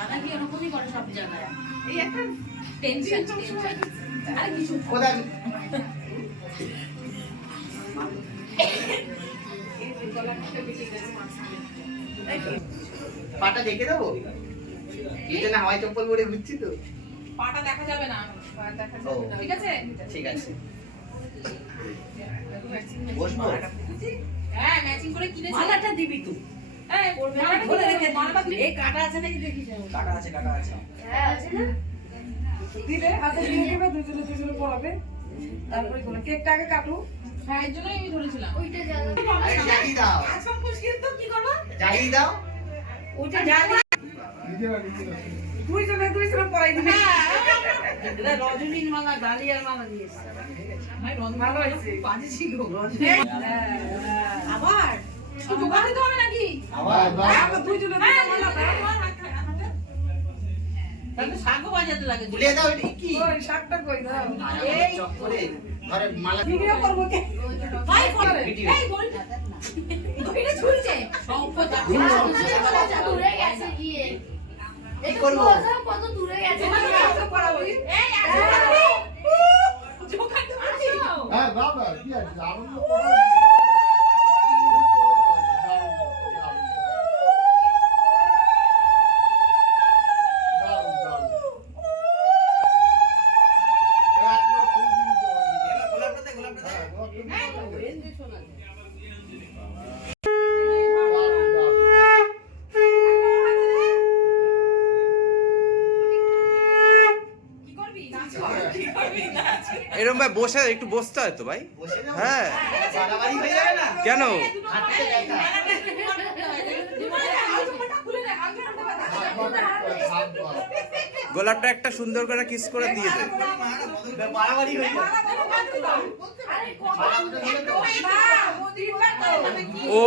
দাদা কি এরকমই করে সব জায়গায়, এই একটা টেনশন আর কিছু কোথায় পাটা দেখে দেবো, এই জন্য হাওয়াই চপ্পল পরে ঘুরছি তো। পাটা দেখা যাবে না, ঠিক আছে ঠিক আছে বসবো। হ্যাঁ ম্যাচিং করে কিনেছি। মালাটা দিবি তুই, হ্যাঁ মালাটা ধরে রেখে মালাটা এই কাটা আছে নাকি দেখিস? কাটা আছে হ্যাঁ আছে না, দিলে হাতে দিয়ে দেবে, দুজনে পড়াবে। তারপরে কোন কেকটা আগে কাটো। হ্যাঁ এর জন্যই আমি ধরেছিলাম। ওইটা জ্বালা, আরে জ্বালিয়ে দাও, আচ্ছা মুশকিল তো কি করব, জ্বালিয়ে দাও। ওইটা জ্বালা দুইজনে পড়াই দিবি। এটা রজনীর মালা, ডালিয়ার মালা দিয়েছে। ভালো হয়েছে। বাজে ছিল আবার দোকানে তো হবে নাকি? আমরা দুইজনে মালা দাও। তাহলে শাকও বাজাতে লাগে। ভুলে দাও, এটা কি ওই শাকটা কই দাও। এই চক্করে ঘরে মালা ভিডিও করবো কে? ভাই করে এই বলটা এটা ঝুলছে সম্পদ দূরে গেছে গিয়ে কি করবো? কত দূরে গেছে আচ্ছা পড়াবো। এই জোকার তো হ্যাঁ বাবা কি আছে আনন্দ করো। এরকম ভাই বসে একটু বসতে হয় তো ভাই। বসে যাও। হ্যাঁ বাড়াবাড়ি হয়ে যাবে না? কেন? হাতে দেখা। গোলাপটা একটা সুন্দর করে কিস করে দিয়ে দে। বাড়াবাড়ি হয়ে যাবে। ও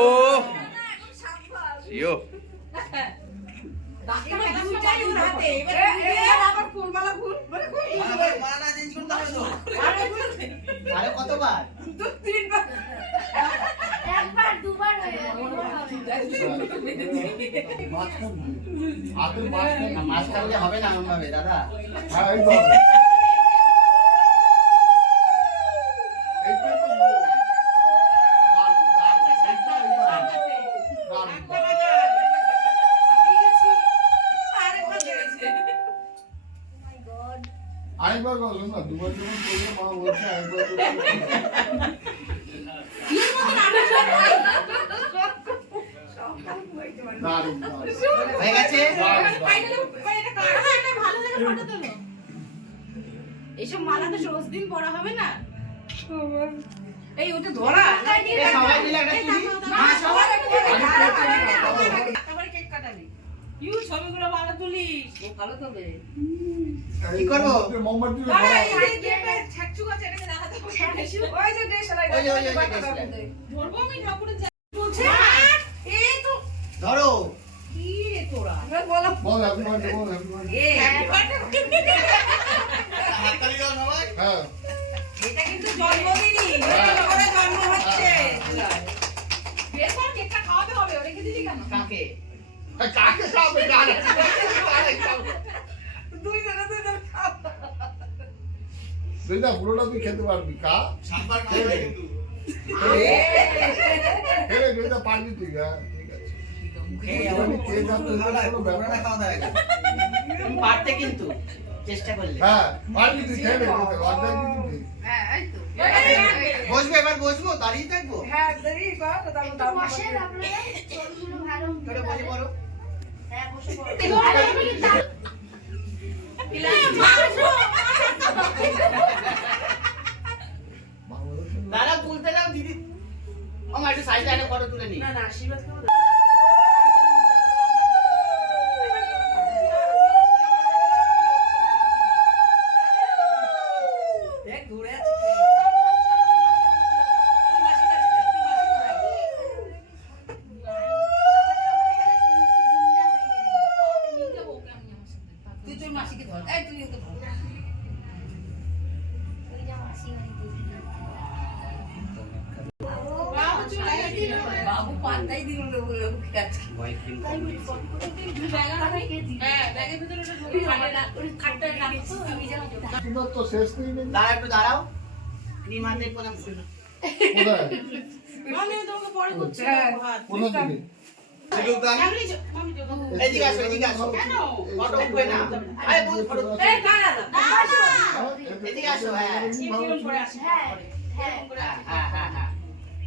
ইয়ো আবার ফুলমালা ফুল মানে খুব মালা চেঞ্জ করতে হবে তো। আরে কতবার? তিনবার একবার দুবার হয়ে না, মাছ কাটলে হবে না এমন ভাবে দাদা। আরেকবার বলো না, দুবার যখন করলে মা বলছে আরেকবার করলে। দারুণ, দারুণ। হয়ে গেছে? এইসব মালা তো রোজ দিন পরা হবে না। এই ওটা ধরা এ সবাই মিলে একটা তুলি। হ্যাঁ, সবার একটা দাও। তারপরে কেক কাটাবি। ইউ ছবিগুলো ভালো তুলিস, ও ভালো তোলে। কি করবো? মোমবাতি ওই যে দেশলাই ওই যে, ওই যে, ওই যে দেশলাই। ধরবো আমি ঠাকুরের বলছে এই তো ধরো। কি রে তোরা বলো বল হ্যাপি বার্থডে, বল হ্যাপি বার্থডে। এ হাততালি দাও সবাই। হ্যাঁ এটা কিন্তু জন্মদিনই, ওরে জন্ম হচ্ছে। বের কর, কেকটা খাওয়াতে হবে, রেখে দিলি কেন? কাকে? কাকে খাবে গানা? দুইজনে খাও। দুইটা পুরোটা তুই খেতে পারবি, খা সাতবার খাবে কিন্তু। খেলে দুইটা পারবি তুই। হ্যাঁ ঠিক আছে। খেয়ে আবার কেক আনতে খাওয়া দাওয়া কোনো করবো, ব্যাপার পুরোটা না। খাওয়া দাওয়া করবো। তুমি পারতে কিন্তু চেষ্টা করলে। হ্যাঁ পারবি তুই, খেলে অর্ধেক দিবি। হ্যাঁ এই তো বসবো, এবার বসবো, দাঁড়িয়ে থাকবো। হ্যাঁ দেরি কর দাও বসে আপনারা ছবিগুলো ভালো করে বসে পড়ো। হ্যাঁ বসে পড়ো দাদা তুলতে দাও দিদি। আমার একটু সাইডে একটা ফটো তুলে নি। না না আশীর্বাদ করো। দেখ ঘুরে আছে। তুই তোর মাসিকে ধর, এই তুই ওকে ধর। বাবু চলে গেছে। বাবু পান্তাই দিল না বলে ওকে আজকে হ্যাঁ ব্যাগের ভিতরে ওটা ঢুকে খাটটা রাখছো আমি যাও সুন্দর তো শেষ নেই নেই। দাঁড়া একটু দাঁড়াও ক্রিম হাতে কোলাম কোথায়? আমি তোমাকে পরে করছি কোথা থেকে? এদিকে আসো এদিকে আসো ফটো উঠবে না আরে বুঝ ফটো এই দাঁড়া না এদিকে আসো হ্যাঁ কিরম করে আসে হ্যাঁ হ্যাঁ হ্যাঁ হ্যাঁ হ্যাঁ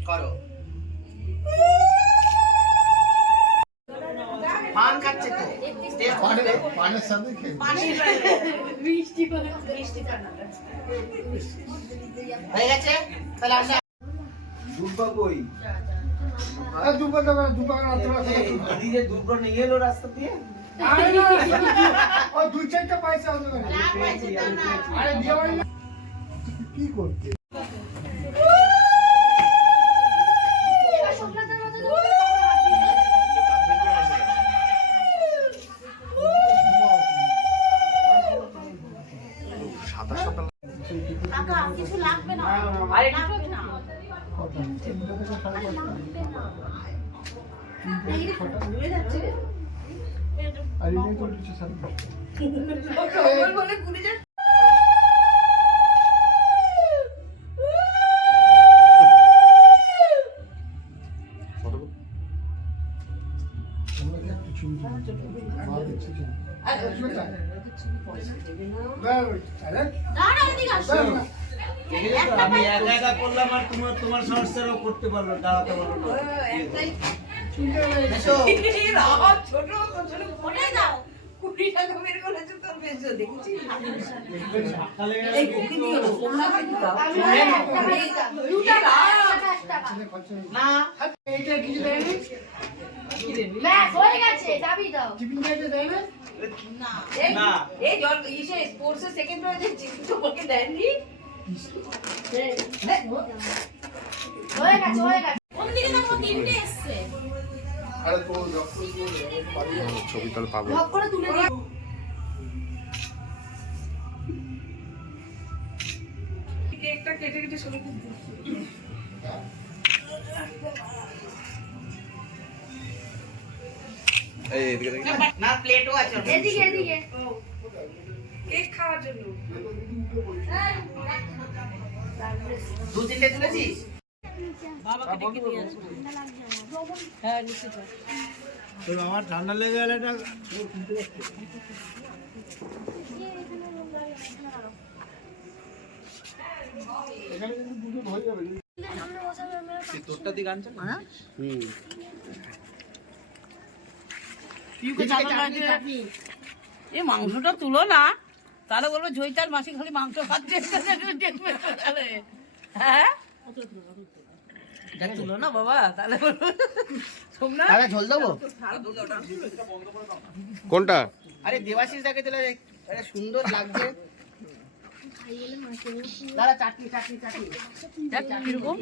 করো পান খাচ্ছে তো টেস্ট পানে করবে পানের সাথে খেয়ে মিষ্টি করে মিষ্টি খানা হয়ে গেছে তাহলে আমরা দুব্বা কই দুবার যাবে দুবার রাত্রে আদি যে দুব্বা নিয়ে এলো রাস্তা দিয়ে আরে না ও দুই চারটা পয়সা হবে না আরে দিয়ে ভাই কি করতে এবার সোমনাথের মতো কাকা কিছু লাগবে না আরে লাগবে না কথা তিনটা থেকে সাড়ে পাঁচটা লাগবে না তিনটে থেকে ছটা হয়ে যাচ্ছে আর এই তো হচ্ছে সাড়ে পাঁচটা খবর বলে পুলিশ আমরা কি একটু ছবি তুলি মা দেখছে কি আর আরে দাঁড়া এদিকে আসো আমি একা একা করলাম আর তোমার সংস্থারও করতে পারলো দাঁড়াতে পারলো না একটাই এসো রাত ছোট ছোট ওটাই দাও 20 টাকা বের করেছে তোর বেশি দেখছি সকালে এই কুকি দিও সোমনাথে কি দাও দুটা টাকা ছেলে খরচা না এইটা কিছু দেয়নি ব্যাস হয়ে গেছে চাবি দাও টিফিন খাইতে দেয় না না এই জল ইসে স্পোর্টসে সেকেন্ড হয়েছে তোমাকে দেননি হয়ে গেছে হয়ে গেছে ওদিকে দেখো তিনটে এসছে আরে তো যখন পারি ছবি তাহলে পাবো লক করে তুলে দিও কেকটা কেটে কেটে শুরু করতে এই এদিকে দেখি না প্লেটও আছে ওর মধ্যে। এদিকে এদিকে কেক খাওয়ার জন্য দু তিনটে তুলেছিস তো আমার ঠান্ডা লেগে গেলে এটা এখানে কিন্তু দুটো হয়ে যাবে তোরটা দিকে আনছেন না এই মাংসটা তুলো না তাহলে বলবো জয়িতার মাসি খালি মাংস খাচ্ছে হ্যাঁ তুলো না বাবা তাহলে বলবো সোমনাথ আরে ঝোল দেবো কোনটা আরে দেবাশিস দাকে দিলে আরে সুন্দর লাগছে দাদা চাটনি চাটনি চাটনি কিরকম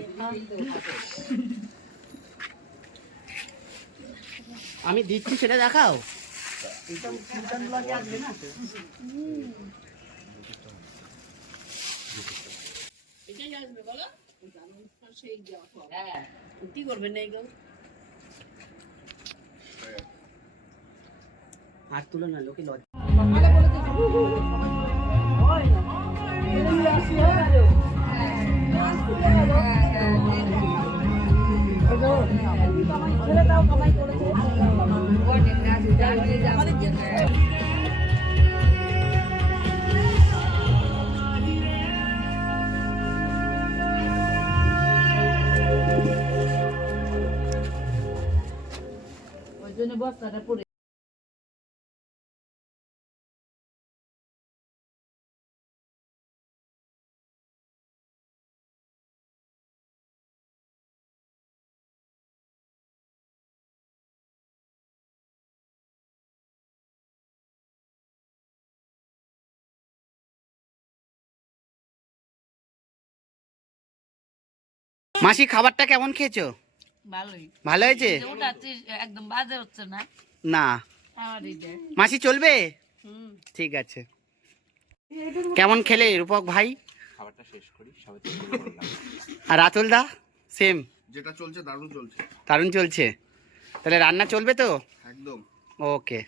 আমি দিচ্ছি সেটা দেখাও এটাই আসবে বলো সেই হ্যাঁ কি করবেন না এগুলো আর তুলো না লোকে লজ্জা ওই জন্য বস্তাটা পড়ে মাসি খাবারটা কেমন খেয়েছো ভালোই ভালো হয়েছে ওটা একদম বাজে হচ্ছে না না আমার এটা মাসি চলবে ঠিক আছে কেমন খেলে রূপক ভাই খাবারটা শেষ করি সবাই আর রাতুল দা সেম যেটা চলছে দারুণ চলছে। দারুণ চলছে, তাহলে রান্না চলবে তো? একদম। ওকে।